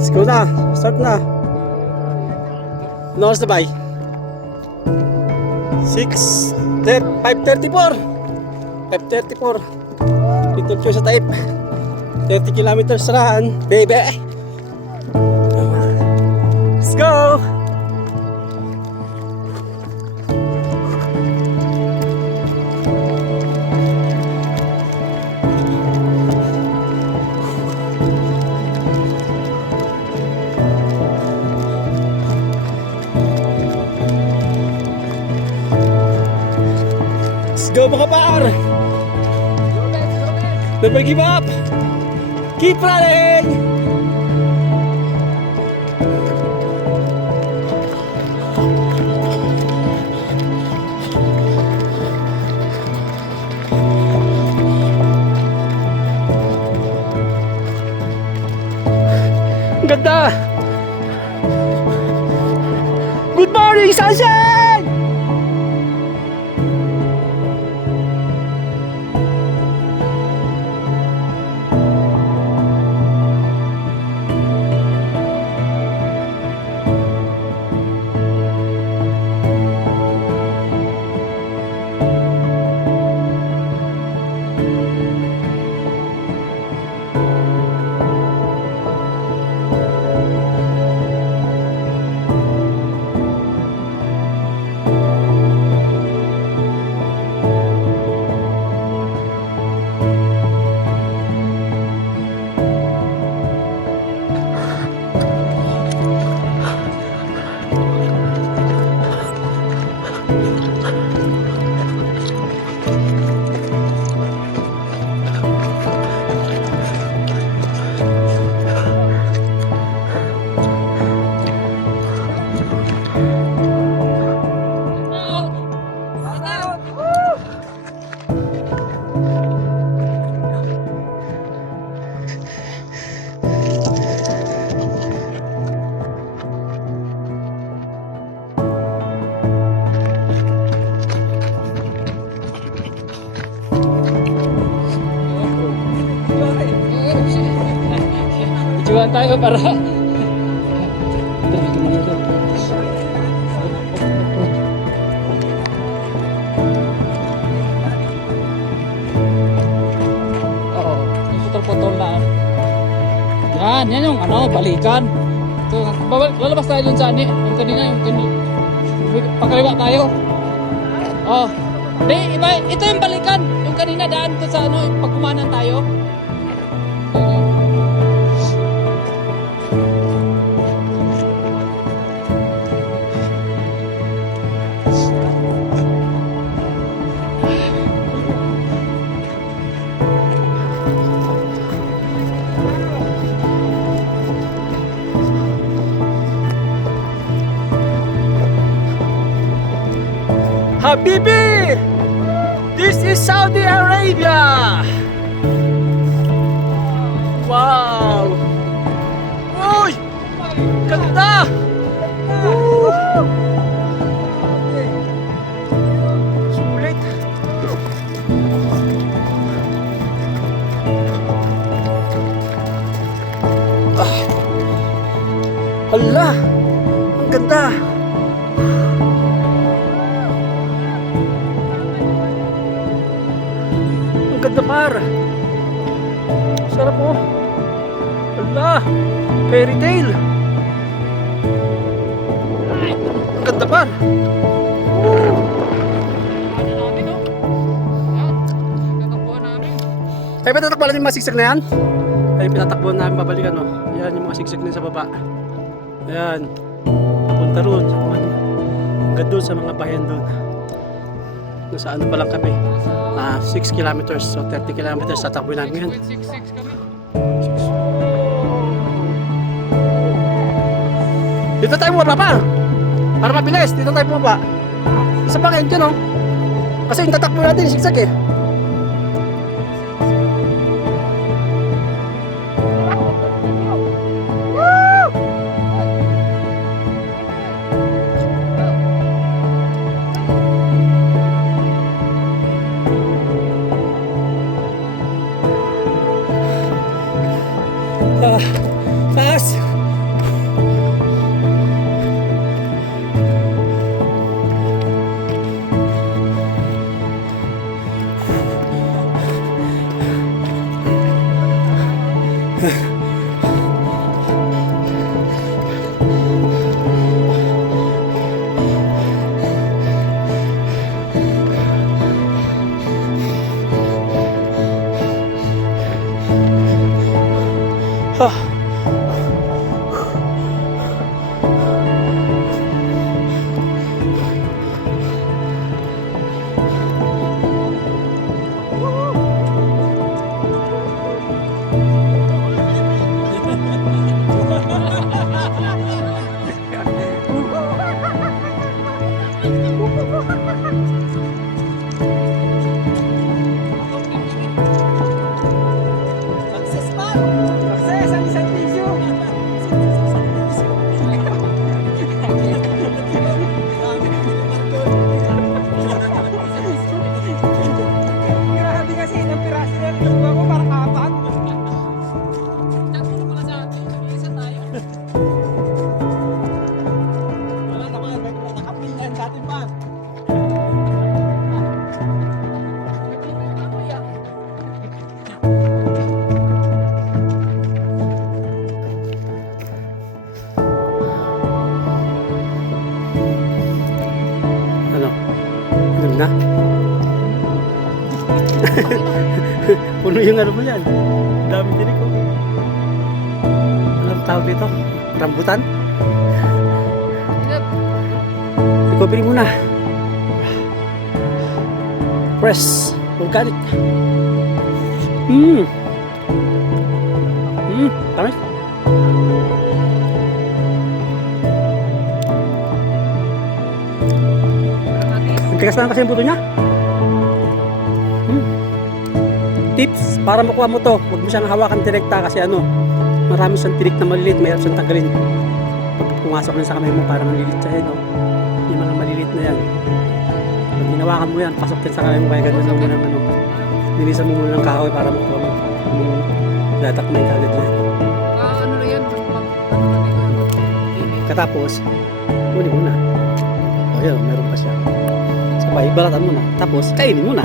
Let's go na. Start na. Ano oras na ba? 5:34. 5:34. Dito tayo sa Taip. 30 kilometers run, baby. Let's go. Let's go mga par! Never give up! Keep running! Ang ganda! Good morning, sunshine! Tujuan tayo para oo, yung putol-putol na yan yung ano, balikan. So, lalabas tayo dun sa yung kanina, pagkaliwa tayo. Oh, iba, ito yung balikan. Yung kanina daan to sa ano, pagkumanan tayo. Habibi! This is Saudi Arabia! Wow! Uy! Ganda! Woo! Sulit! Hala! Ang ganda! Ang ganda par. Sarap po. Hala. Fairy tale. Ang ganda par. Kaya pinatakbo natin yung mga sigsag na yan. Kaya pinatakbo namin babalikan, no? Yan yung mga sigsag na sa baba. Ayan. Papunta roon. Hanggang doon sa mga bayan doon. Nasa ano pa lang kami. 6 kilometers. So 30 kilometers tatakbo namin yan. 6.66 kami. Dito tayo bumaba pa. Para mabilis. Dito tayo bumaba. Isa pa kayo dyan, no? Kasi yung tatakbo natin yung sigsag eh. Taas. Puno yung ano mo yan. Dami tinik ko. Anong tawag dito? Rambutan? Recovery muna. Fresh. Organic. Tamis. Ang tigas na kasi yung buto niya. Tips para makuha mo to, huwag mo siyang hawakan direkta kasi ano, marami siyang tinik na maliliit, mayroon siyang tanggalin. Pag pumasok na sa kamay mo, parang maliliit siya no? Yung mga maliliit na yan. Pag hinawakan mo yan, pasok din sa kamay mo, kaya ganun lang mo ng ano. Nilisan mo muna ng kahoy para makuha mo. Datakmay ka agad yan. Ano na yan? Katapos, huli mo na. O yan, meron pa siya. Sabay, balatan mo na. Tapos, kainin mo na.